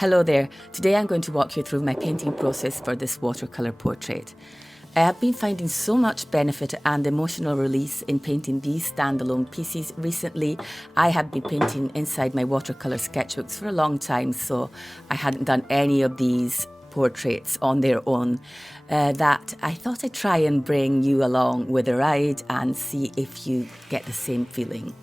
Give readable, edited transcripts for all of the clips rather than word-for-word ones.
Hello there. Today I'm going to walk you through my painting process for this watercolor portrait. I have been finding so much benefit and emotional release in painting these standalone pieces recently. I have been painting inside my watercolor sketchbooks for a long time, so I hadn't done any of these portraits on their own, that I thought I'd try and bring you along with a ride and see if you get the same feeling.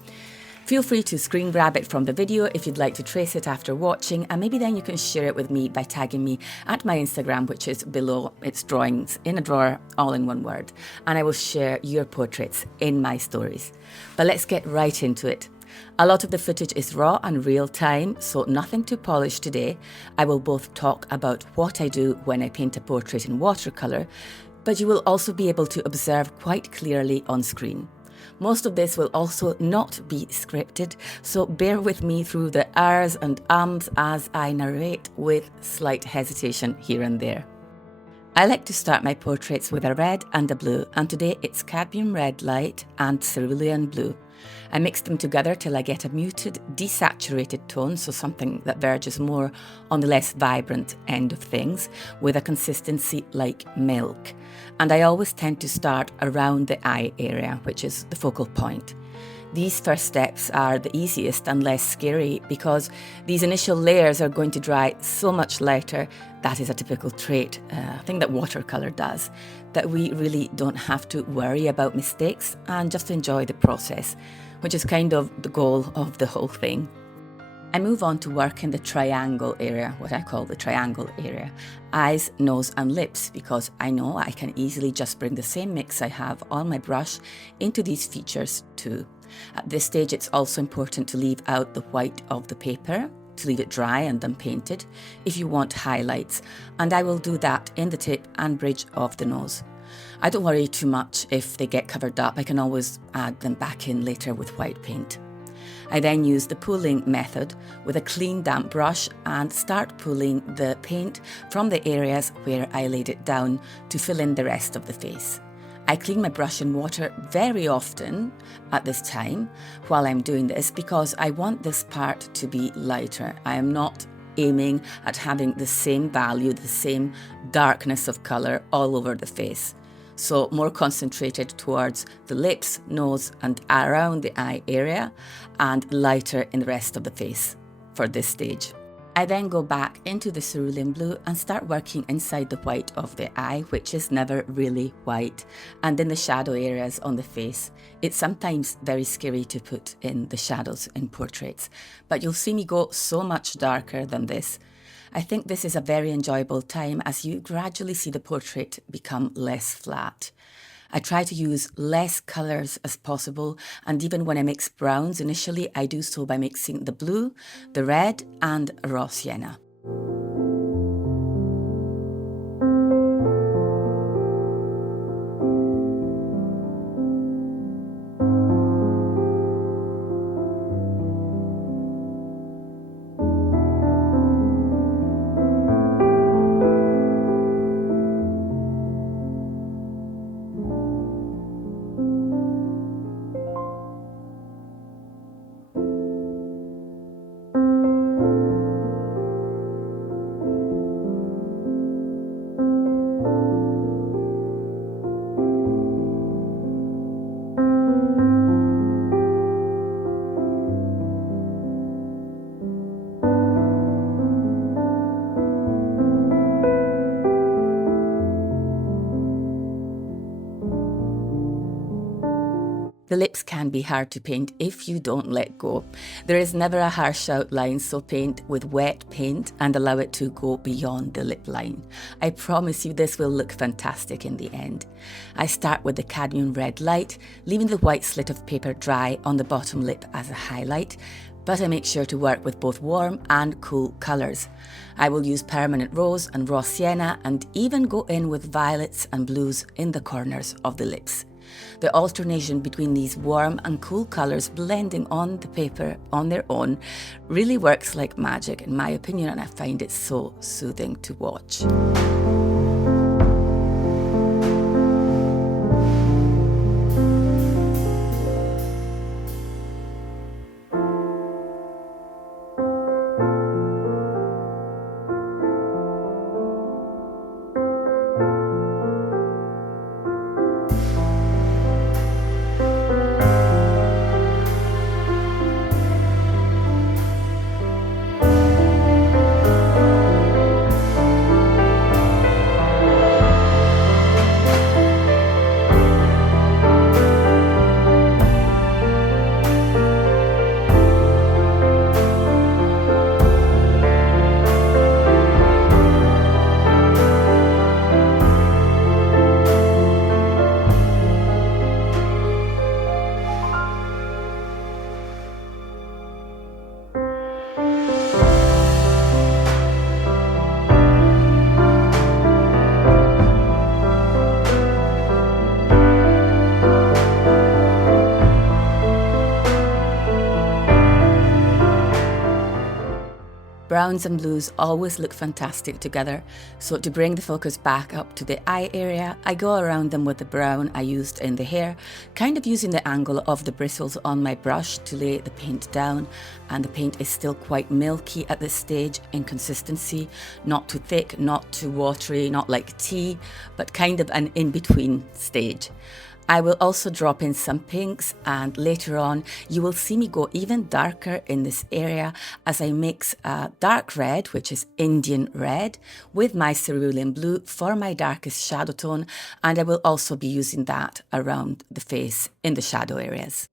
Feel free to screen grab it from the video if you'd like to trace it after watching, and maybe then you can share it with me by tagging me at my Instagram, which is below. It's drawings in a drawer, all in one word, and I will share your portraits in my stories. But let's get right into it. A lot of the footage is raw and real time, so nothing too polished today. I will both talk about what I do when I paint a portrait in watercolor, but you will also be able to observe quite clearly on screen. Most of this will also not be scripted, so bear with me through the hours and ums as I narrate with slight hesitation here and there. I like to start my portraits with a red and a blue, and today it's Cadmium Red Light and Cerulean Blue. I mix them together till I get a muted, desaturated tone, so something that verges more on the less vibrant end of things, with a consistency like milk. And I always tend to start around the eye area, which is the focal point. These first steps are the easiest and less scary because these initial layers are going to dry so much lighter. That is a typical trait, thing that watercolor does, that we really don't have to worry about mistakes and just enjoy the process, which is kind of the goal of the whole thing. I move on to work in the triangle area, what I call the triangle area, eyes, nose and lips, because I know I can easily just bring the same mix I have on my brush into these features too. At this stage it's also important to leave out the white of the paper, to leave it dry and unpainted if you want highlights, and I will do that in the tip and bridge of the nose. I don't worry too much if they get covered up, I can always add them back in later with white paint. I then use the pulling method with a clean damp brush and start pulling the paint from the areas where I laid it down to fill in the rest of the face. I clean my brush in water very often at this time while I'm doing this because I want this part to be lighter. I am not aiming at having the same value, the same darkness of colour all over the face. So more concentrated towards the lips, nose and around the eye area, and lighter in the rest of the face for this stage. I then go back into the Cerulean Blue and start working inside the white of the eye, which is never really white, and in the shadow areas on the face. It's sometimes very scary to put in the shadows in portraits, but you'll see me go so much darker than this. I think this is a very enjoyable time as you gradually see the portrait become less flat. I try to use less colours as possible, and even when I mix browns initially, I do so by mixing the blue, the red and raw sienna. The lips can be hard to paint if you don't let go. There is never a harsh outline, so paint with wet paint and allow it to go beyond the lip line. I promise you this will look fantastic in the end. I start with the Cadmium Red Light, leaving the white slit of paper dry on the bottom lip as a highlight, but I make sure to work with both warm and cool colours. I will use permanent rose and raw sienna and even go in with violets and blues in the corners of the lips. The alternation between these warm and cool colours blending on the paper on their own really works like magic in my opinion, and I find it so soothing to watch. Browns and blues always look fantastic together, so to bring the focus back up to the eye area, I go around them with the brown I used in the hair, kind of using the angle of the bristles on my brush to lay the paint down, and the paint is still quite milky at this stage in consistency, not too thick, not too watery, not like tea, but kind of an in-between stage. I will also drop in some pinks, and later on you will see me go even darker in this area as I mix a dark red, which is Indian red, with my cerulean blue for my darkest shadow tone, and I will also be using that around the face in the shadow areas.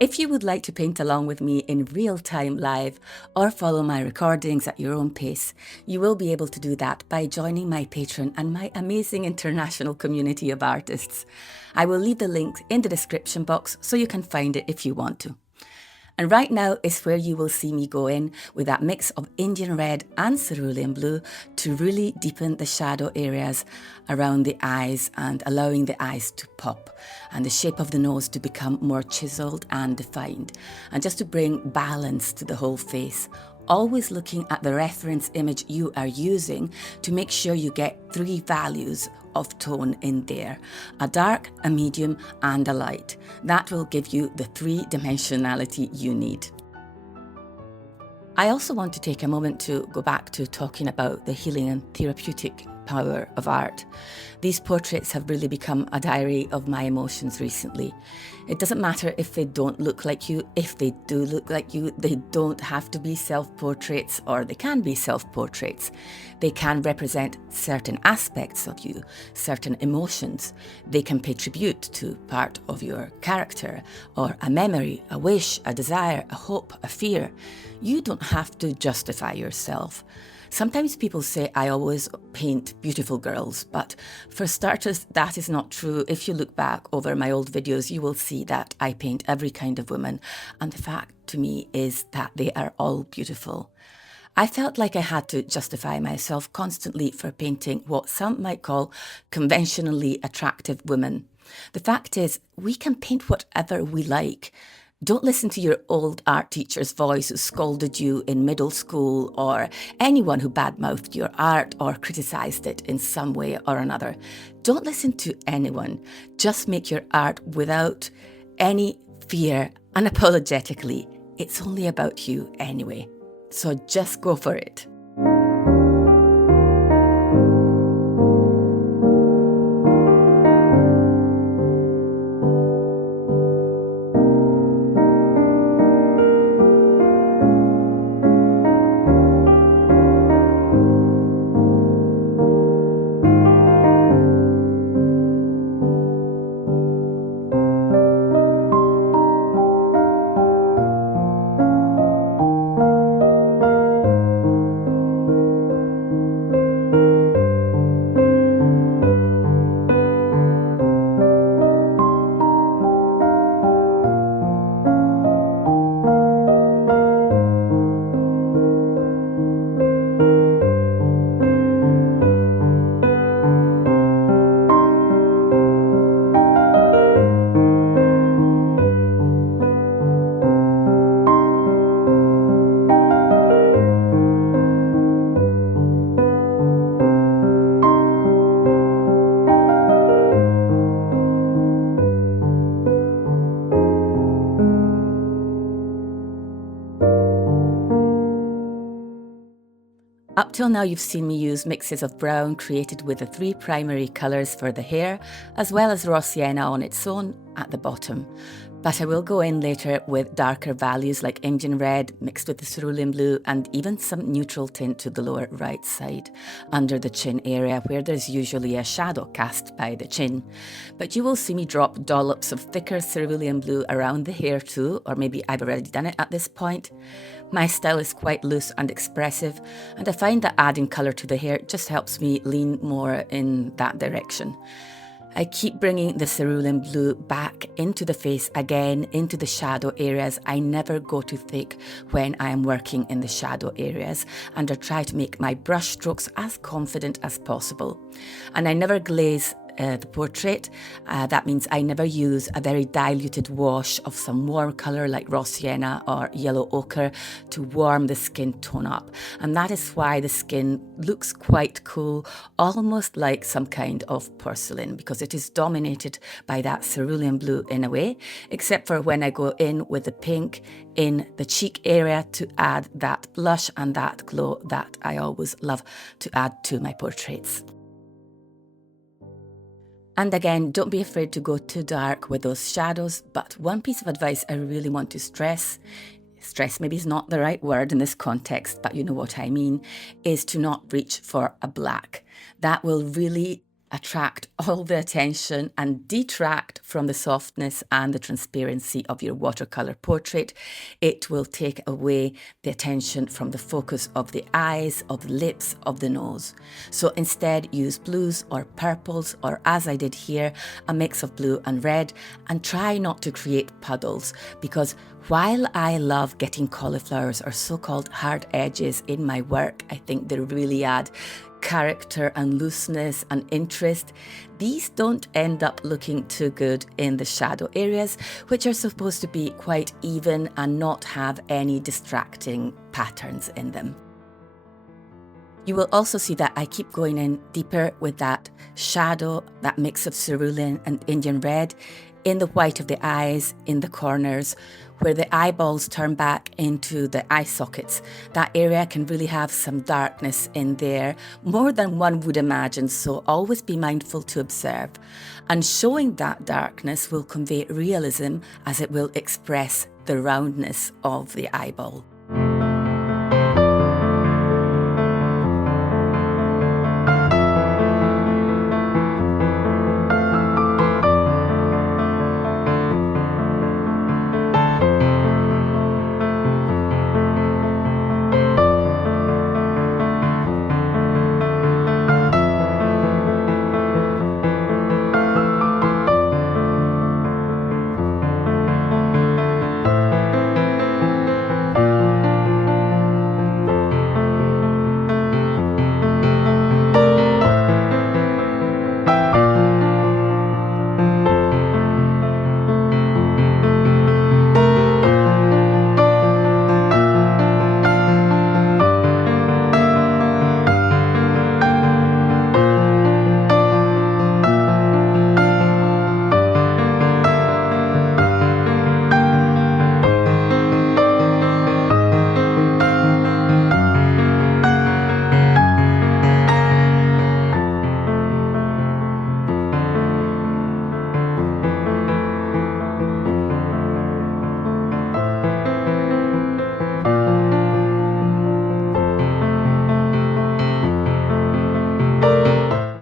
If you would like to paint along with me in real time live or follow my recordings at your own pace, you will be able to do that by joining my Patreon and my amazing international community of artists. I will leave the link in the description box so you can find it if you want to. And right now is where you will see me go in with that mix of Indian red and cerulean blue to really deepen the shadow areas around the eyes and allowing the eyes to pop and the shape of the nose to become more chiseled and defined, and just to bring balance to the whole face. Always looking at the reference image you are using to make sure you get 3 values of tone in there: a dark, a medium and a light. That will give you the 3-dimensionality you need. I also want to take a moment to go back to talking about the healing and therapeutic power of art. These portraits have really become a diary of my emotions recently. It doesn't matter if they don't look like you. If they do look like you, they don't have to be self-portraits, or they can be self-portraits. They can represent certain aspects of you, certain emotions. They can pay tribute to part of your character, or a memory, a wish, a desire, a hope, a fear. You don't have to justify yourself. Sometimes people say I always paint beautiful girls, but for starters, that is not true. If you look back over my old videos, you will see that I paint every kind of woman, and the fact to me is that they are all beautiful. I felt like I had to justify myself constantly for painting what some might call conventionally attractive women. The fact is, we can paint whatever we like. Don't listen to your old art teacher's voice who scolded you in middle school, or anyone who badmouthed your art or criticised it in some way or another. Don't listen to anyone. Just make your art without any fear, unapologetically. It's only about you anyway. So just go for it. Up till now, you've seen me use mixes of brown created with the 3 primary colours for the hair, as well as raw sienna on its own at the bottom. But I will go in later with darker values like Indian red mixed with the cerulean blue and even some neutral tint to the lower right side, under the chin area where there's usually a shadow cast by the chin. But you will see me drop dollops of thicker cerulean blue around the hair too, or maybe I've already done it at this point. My style is quite loose and expressive, and I find that adding colour to the hair just helps me lean more in that direction. I keep bringing the cerulean blue back into the face again, into the shadow areas. I never go too thick when I am working in the shadow areas, and I try to make my brush strokes as confident as possible. And I never glaze the portrait. That means I never use a very diluted wash of some warm colour like raw sienna or yellow ochre to warm the skin tone up. And that is why the skin looks quite cool, almost like some kind of porcelain, because it is dominated by that cerulean blue in a way, except for when I go in with the pink in the cheek area to add that blush and that glow that I always love to add to my portraits. And again, don't be afraid to go too dark with those shadows, but one piece of advice I really want to stress maybe is not the right word in this context, but you know what I mean, is to not reach for a black. That will really attract all the attention and detract from the softness and the transparency of your watercolor portrait. It will take away the attention from the focus of the eyes, of the lips, of the nose. So instead use blues or purples, or as I did here, a mix of blue and red, and try not to create puddles, because while I love getting cauliflowers or so-called hard edges in my work, I think they really add character and looseness and interest, these don't end up looking too good in the shadow areas, which are supposed to be quite even and not have any distracting patterns in them. You will also see that I keep going in deeper with that shadow, that mix of cerulean and Indian red, in the white of the eyes, in the corners, where the eyeballs turn back into the eye sockets. That area can really have some darkness in there, more than one would imagine, so always be mindful to observe. And showing that darkness will convey realism, as it will express the roundness of the eyeball.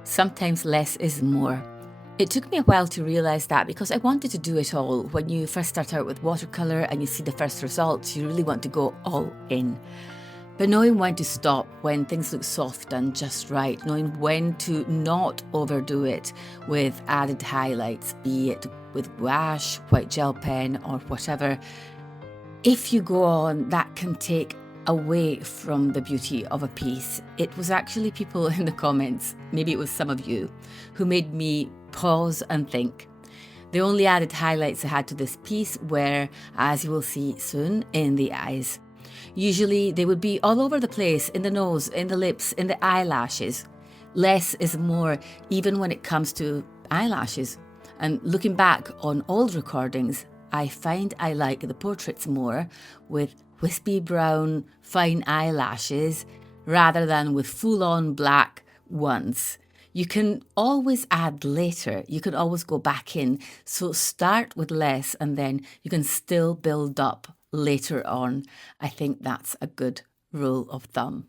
Sometimes less is more. It took me a while to realise that, because I wanted to do it all. When you first start out with watercolour and you see the first results, you really want to go all in. But knowing when to stop when things look soft and just right, knowing when to not overdo it with added highlights, be it with gouache, white gel pen or whatever. If you go on, that can take away from the beauty of a piece. It was actually people in the comments, maybe it was some of you, who made me pause and think. The only added highlights I had to this piece were, as you will see soon, in the eyes. Usually they would be all over the place, in the nose, in the lips, in the eyelashes. Less is more, even when it comes to eyelashes. And looking back on old recordings, I find I like the portraits more with wispy brown, fine eyelashes, rather than with full-on black ones. You can always add later. You can always go back in. So start with less and then you can still build up later on. I think that's a good rule of thumb.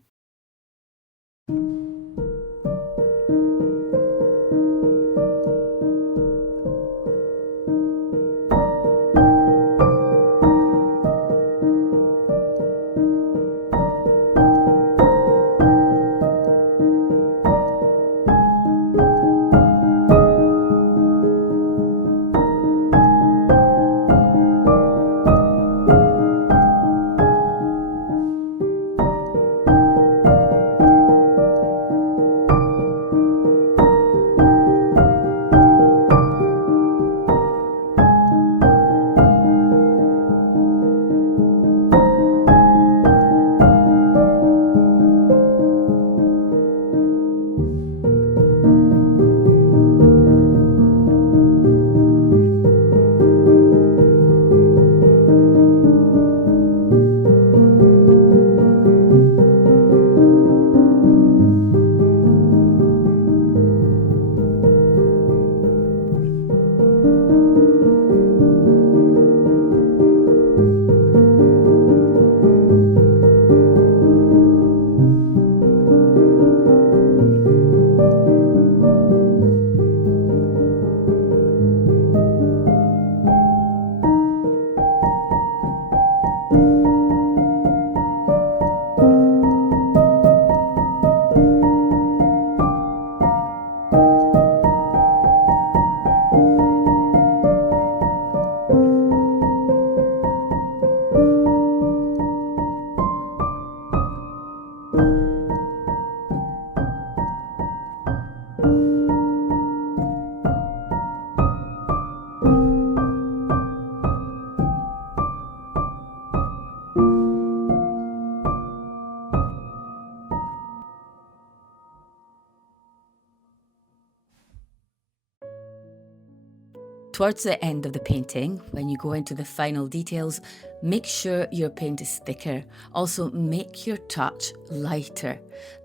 Towards the end of the painting, when you go into the final details, make sure your paint is thicker. Also, make your touch lighter.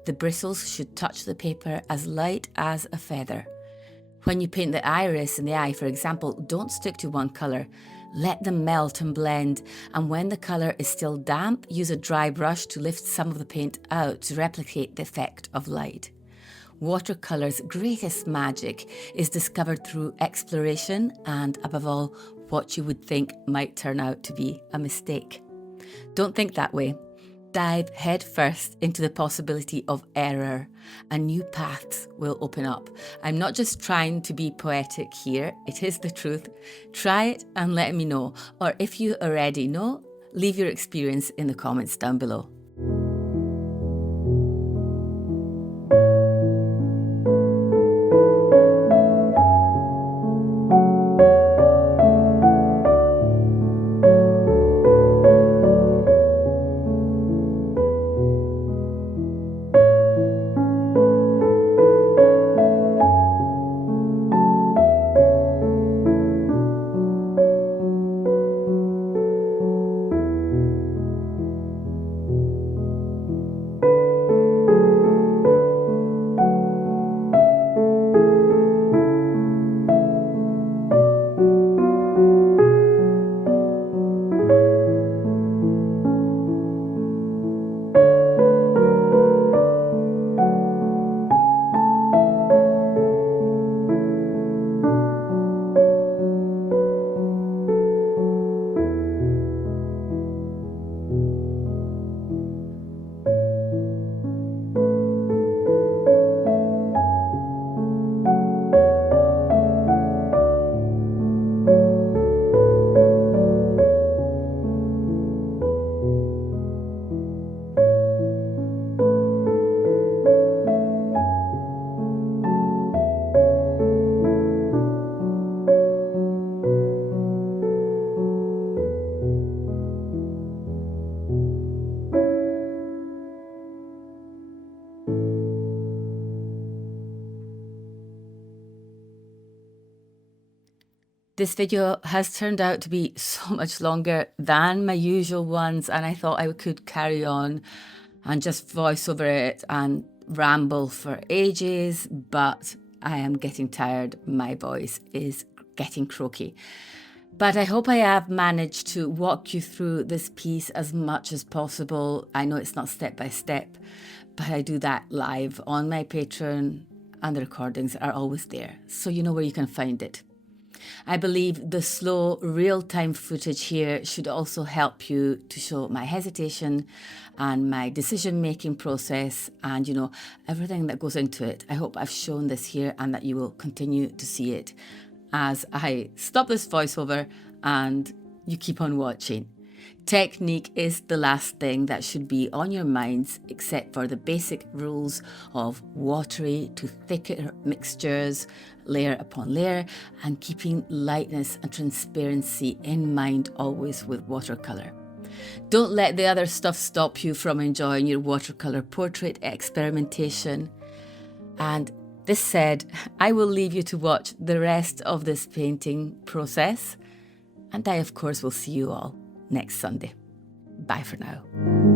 The bristles should touch the paper as light as a feather. When you paint the iris and the eye, for example, don't stick to one colour. Let them melt and blend, and when the colour is still damp, use a dry brush to lift some of the paint out to replicate the effect of light. Watercolor's greatest magic is discovered through exploration and, above all, what you would think might turn out to be a mistake. Don't think that way. Dive headfirst into the possibility of error, and new paths will open up. I'm not just trying to be poetic here, it is the truth. Try it and let me know, or if you already know, leave your experience in the comments down below. This video has turned out to be so much longer than my usual ones, and I thought I could carry on and just voice over it and ramble for ages, but I am getting tired. My voice is getting croaky. But I hope I have managed to walk you through this piece as much as possible. I know it's not step by step, but I do that live on my Patreon, and the recordings are always there, so you know where you can find it. I believe the slow, real-time footage here should also help you to show my hesitation and my decision-making process and, you know, everything that goes into it. I hope I've shown this here and that you will continue to see it as I stop this voiceover and you keep on watching. Technique is the last thing that should be on your minds, except for the basic rules of watery to thicker mixtures, layer upon layer, and keeping lightness and transparency in mind always with watercolour. Don't let the other stuff stop you from enjoying your watercolour portrait experimentation. And this said, I will leave you to watch the rest of this painting process, and I of course will see you all next Sunday. Bye for now.